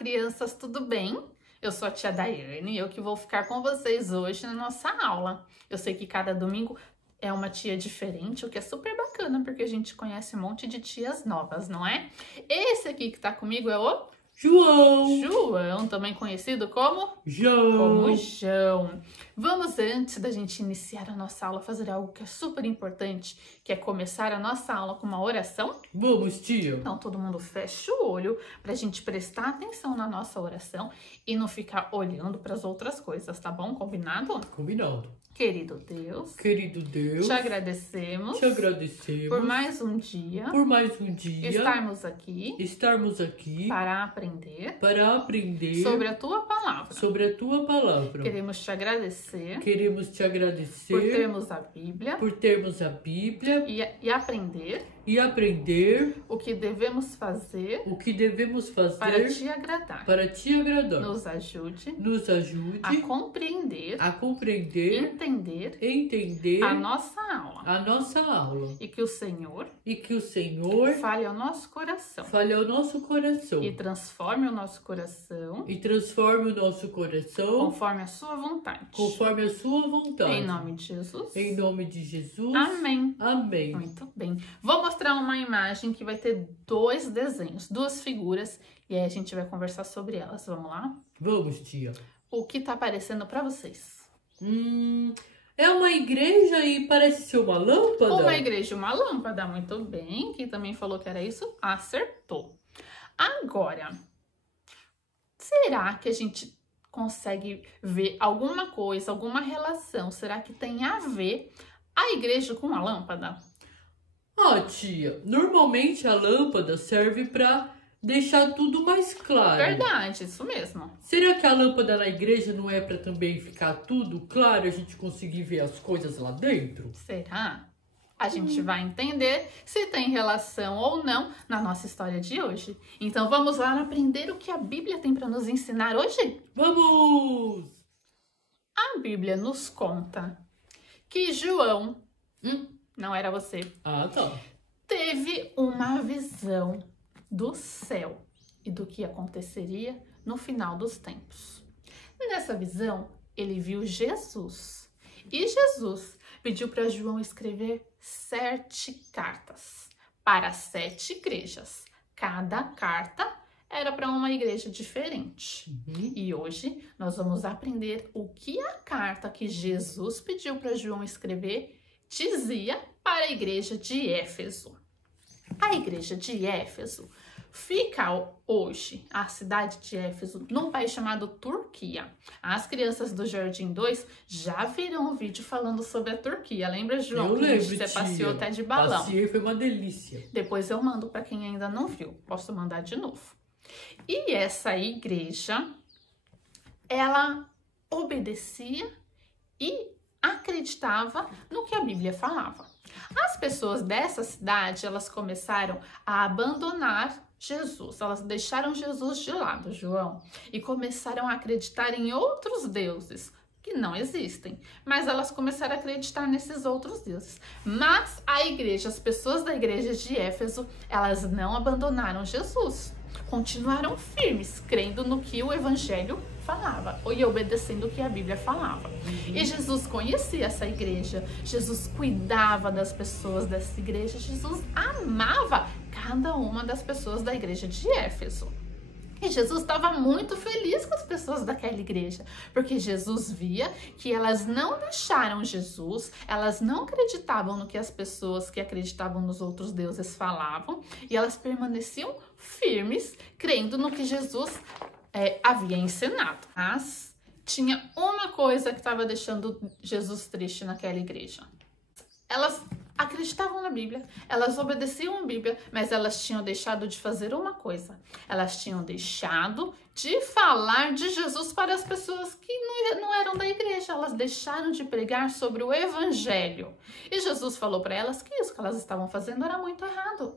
crianças, tudo bem? Eu sou a tia Daiane e eu que vou ficar com vocês hoje na nossa aula. Eu sei que cada domingo é uma tia diferente, o que é super bacana, porque a gente conhece um monte de tias novas, não é? Esse aqui que tá comigo é o João. João, também conhecido como João. Vamos, antes da gente iniciar a nossa aula, fazer algo que é super importante, que é começar a nossa aula com uma oração. Vamos, tia. Então, todo mundo fecha o olho pra gente prestar atenção na nossa oração e não ficar olhando para as outras coisas, tá bom? Combinado? Combinado. Querido Deus, Te agradecemos por mais um dia, estarmos aqui para aprender sobre a tua palavra. Queremos te agradecer por termos a Bíblia e aprender o que devemos fazer para te agradar. Nos ajude a compreender, entender a nossa aula. E que o Senhor fale ao nosso coração. E transforme o nosso coração. Conforme a sua vontade. Em nome de Jesus. Amém. Muito bem. Vou mostrar uma imagem que vai ter dois desenhos, duas figuras, e aí a gente vai conversar sobre elas. Vamos lá? Vamos, tia. O que tá aparecendo para vocês? É uma igreja e parece ser uma lâmpada? Uma igreja e uma lâmpada, muito bem. Quem também falou que era isso, acertou. Agora, será que a gente consegue ver alguma coisa, alguma relação? Será que tem a ver a igreja com a lâmpada? Ah, tia, normalmente a lâmpada serve para deixar tudo mais claro. Verdade, isso mesmo. Será que a lâmpada na igreja não é para também ficar tudo claro, a gente conseguir ver as coisas lá dentro? Será? A gente vai entender se tem relação ou não na nossa história de hoje. Então vamos lá aprender o que a Bíblia tem para nos ensinar hoje? Vamos! A Bíblia nos conta que João, não era você, tá. teve uma visão do céu e do que aconteceria no final dos tempos. Nessa visão, ele viu Jesus. E Jesus pediu para João escrever 7 cartas para 7 igrejas. Cada carta era para uma igreja diferente. E hoje nós vamos aprender o que a carta que Jesus pediu para João escrever dizia para a igreja de Éfeso. A igreja de Éfeso fica hoje, a cidade de Éfeso, num país chamado Turquia. As crianças do Jardim 2 já viram um vídeo falando sobre a Turquia. Lembra, João? Eu lembro, você passeou até de balão. Passei, foi uma delícia. Depois eu mando para quem ainda não viu. Posso mandar de novo. E essa igreja, ela obedecia e acreditava no que a Bíblia falava. As pessoas dessa cidade, elas começaram a abandonar Jesus. Elas deixaram Jesus de lado, João, e começaram a acreditar em outros deuses que não existem. Mas elas começaram a acreditar nesses outros deuses. Mas a igreja, as pessoas da igreja de Éfeso, elas não abandonaram Jesus. Continuaram firmes, crendo no que o evangelho falava e obedecendo o que a Bíblia falava. E Jesus conhecia essa igreja, Jesus cuidava das pessoas dessa igreja, Jesus amava cada uma das pessoas da igreja de Éfeso. E Jesus estava muito feliz com as pessoas daquela igreja, porque Jesus via que elas não deixaram Jesus, elas não acreditavam no que as pessoas que acreditavam nos outros deuses falavam, e elas permaneciam firmes, crendo no que Jesus havia ensinado. Mas tinha uma coisa que estava deixando Jesus triste naquela igreja. Elas acreditavam na Bíblia, elas obedeciam a Bíblia, mas elas tinham deixado de fazer uma coisa. Elas tinham deixado de falar de Jesus para as pessoas que não eram da igreja. Elas deixaram de pregar sobre o evangelho. E Jesus falou para elas que isso que elas estavam fazendo era muito errado.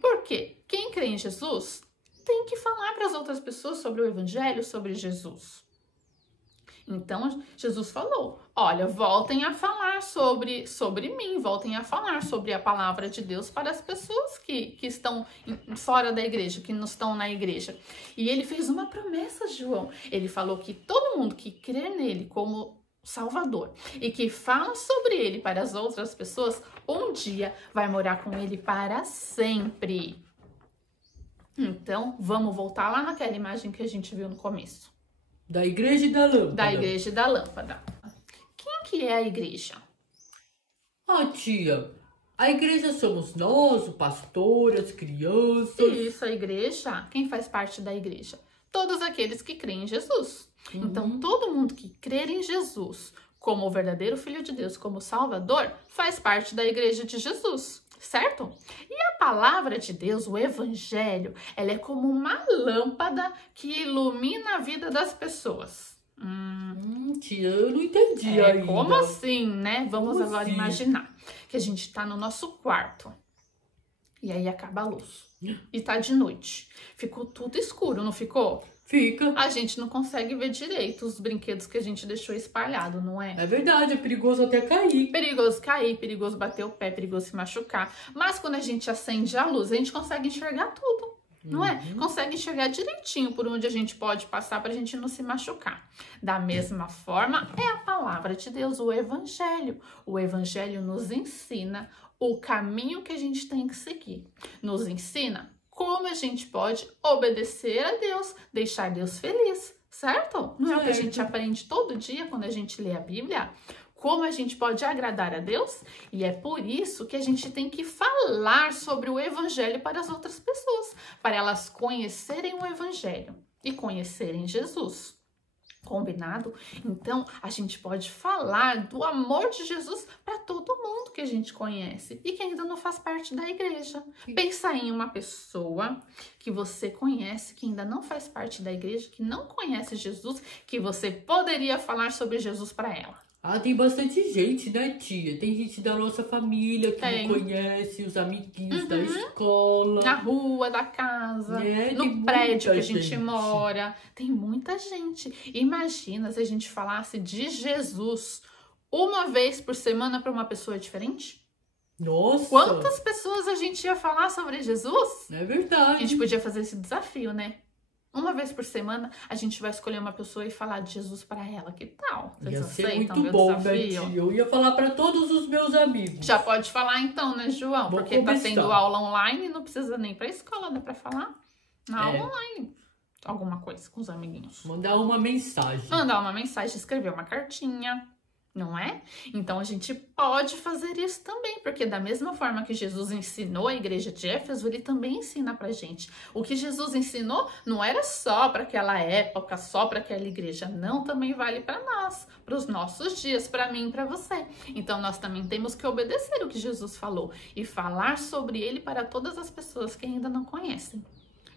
Por quê? Quem crê em Jesus tem que falar para as outras pessoas sobre o evangelho, sobre Jesus. Então, Jesus falou, olha, voltem a falar sobre mim, voltem a falar sobre a palavra de Deus para as pessoas que estão fora da igreja, que não estão na igreja. E ele fez uma promessa, João. Ele falou que todo mundo que crê nele como Salvador e que fala sobre ele para as outras pessoas, um dia vai morar com ele para sempre. Então, vamos voltar lá naquela imagem que a gente viu no começo. Da igreja e da lâmpada. Da igreja e da lâmpada. Quem que é a igreja? Ah, tia, a igreja somos nós, o pastor, as crianças. Isso, a igreja. Quem faz parte da igreja? Todos aqueles que creem em Jesus. Então, todo mundo que crer em Jesus como o verdadeiro Filho de Deus, como Salvador, faz parte da igreja de Jesus, certo? E a palavra de Deus, o evangelho, ela é como uma lâmpada que ilumina a vida das pessoas. Tia, eu não entendi ainda. Como assim, né? Vamos Como agora assim? imaginar que a gente tá no nosso quarto e aí acaba a luz e tá de noite. Ficou tudo escuro, não ficou? Fica. A gente não consegue ver direito os brinquedos que a gente deixou espalhado, não é? É verdade, é perigoso até cair. Perigoso cair, perigoso bater o pé, perigoso se machucar. Mas quando a gente acende a luz, a gente consegue enxergar tudo, não é? Consegue enxergar direitinho por onde a gente pode passar para a gente não se machucar. Da mesma forma, é a palavra de Deus, o evangelho. O evangelho nos ensina o caminho que a gente tem que seguir. Nos ensina como a gente pode obedecer a Deus, deixar Deus feliz, certo? Não é o que a gente aprende todo dia quando a gente lê a Bíblia? Como a gente pode agradar a Deus? E é por isso que a gente tem que falar sobre o Evangelho para as outras pessoas, para elas conhecerem o Evangelho e conhecerem Jesus. Combinado? Então, a gente pode falar do amor de Jesus para todo mundo que a gente conhece e que ainda não faz parte da igreja. Pensa em uma pessoa que você conhece, que ainda não faz parte da igreja, que não conhece Jesus, que você poderia falar sobre Jesus para ela. Ah, tem bastante gente, né, tia? Tem gente da nossa família que Tem. não conhece, os amiguinhos da escola. Na rua, da casa, Tem no prédio que a muita gente gente. mora. Tem muita gente. Imagina se a gente falasse de Jesus uma vez por semana para uma pessoa diferente? Nossa! Quantas pessoas a gente ia falar sobre Jesus? É A verdade. gente podia fazer esse desafio, né? Uma vez por semana, a gente vai escolher uma pessoa e falar de Jesus para ela. Que tal? Vocês Ia ser aceitam muito meu bom, né, desafio? tia? Eu ia falar para todos os meus amigos. Já pode falar então, né, João? Vou Porque tá começar. tendo aula online, não precisa nem pra escola, dá pra falar na É. aula online. Alguma coisa com os amiguinhos. Mandar uma mensagem. Mandar uma mensagem, escrever uma cartinha, não é? Então a gente pode fazer isso também, porque da mesma forma que Jesus ensinou a igreja de Éfeso, ele também ensina pra gente. O que Jesus ensinou não era só para aquela época, só para aquela igreja, não, também vale para nós, para os nossos dias, para mim e para você. Então nós também temos que obedecer o que Jesus falou e falar sobre ele para todas as pessoas que ainda não conhecem.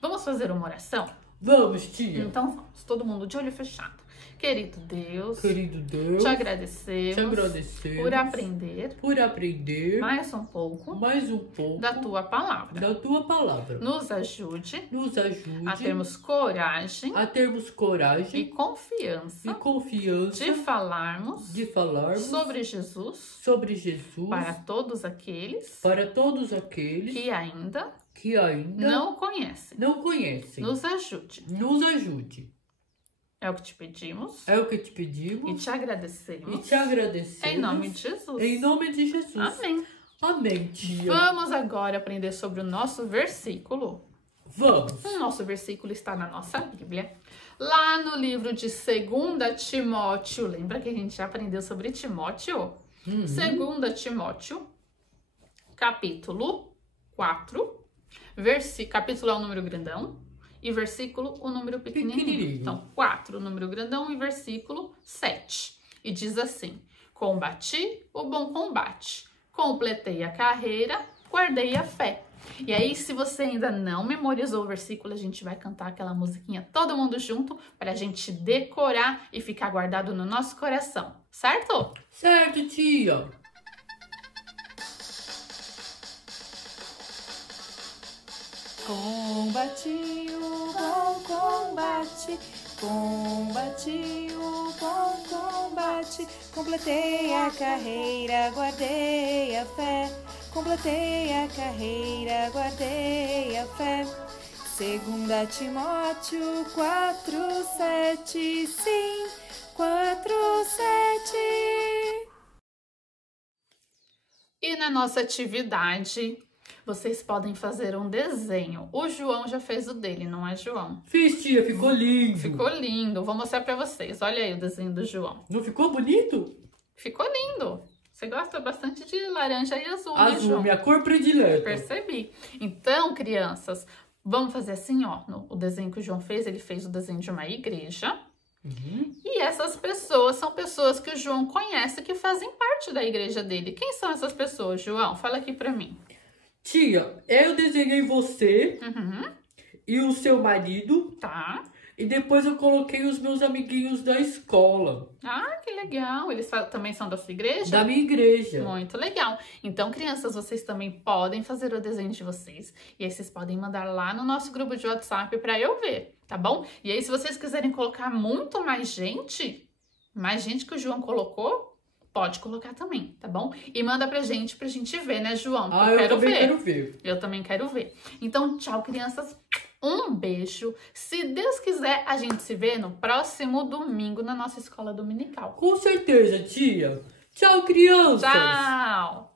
Vamos fazer uma oração? Vamos, tia. Então vamos, todo mundo de olho fechado. Querido Deus, Querido Deus, te agradecemos, por aprender mais um pouco da tua palavra. Nos ajude a termos coragem e confiança de falarmos sobre Jesus para todos aqueles que ainda não conhecem. Nos ajude. É o que te pedimos. E te agradecemos. Em nome de Jesus. Amém. Amém, tia. Vamos agora aprender sobre o nosso versículo. Vamos. O nosso versículo está na nossa Bíblia. Lá no livro de 2 Timóteo. Lembra que a gente já aprendeu sobre Timóteo? 2 Timóteo, capítulo 4. Capítulo é o número grandão. E versículo, o número pequenininho. Então, 4, o número grandão, e versículo 7. E diz assim: combati o bom combate, completei a carreira, guardei a fé. E aí, se você ainda não memorizou o versículo, a gente vai cantar aquela musiquinha todo mundo junto para a gente decorar e ficar guardado no nosso coração, certo? Certo, tia. Combati o bom combate, Combati o bom combate, completei a carreira, guardei a fé. Completei a carreira, guardei a fé. 2 Timóteo 4:7, sim, 4:7. E na nossa atividade, vocês podem fazer um desenho. O João já fez o dele, não é, João? Fiz, tia, ficou lindo. Ficou lindo. Vou mostrar pra vocês. Olha aí o desenho do João. Não ficou bonito? Ficou lindo. Você gosta bastante de laranja e azul, né, Azul, João? minha cor predileta. Percebi. Então, crianças, vamos fazer assim, ó. O desenho que o João fez, ele fez o desenho de uma igreja. E essas pessoas são pessoas que o João conhece, que fazem parte da igreja dele. Quem são essas pessoas, João? Fala aqui pra mim. Tia, eu desenhei você e o seu marido. Tá. E depois eu coloquei os meus amiguinhos da escola. Ah, que legal. Eles também são da sua igreja? Da minha igreja. Muito legal. Então, crianças, vocês também podem fazer o desenho de vocês. E aí vocês podem mandar lá no nosso grupo de WhatsApp para eu ver, tá bom? E aí, se vocês quiserem colocar muito mais gente que o João colocou, pode colocar também, tá bom? E manda pra gente ver, né, João? Ah, eu também quero ver. Eu também quero ver. Então, tchau, crianças. Um beijo. Se Deus quiser, a gente se vê no próximo domingo na nossa escola dominical. Com certeza, tia. Tchau, crianças. Tchau!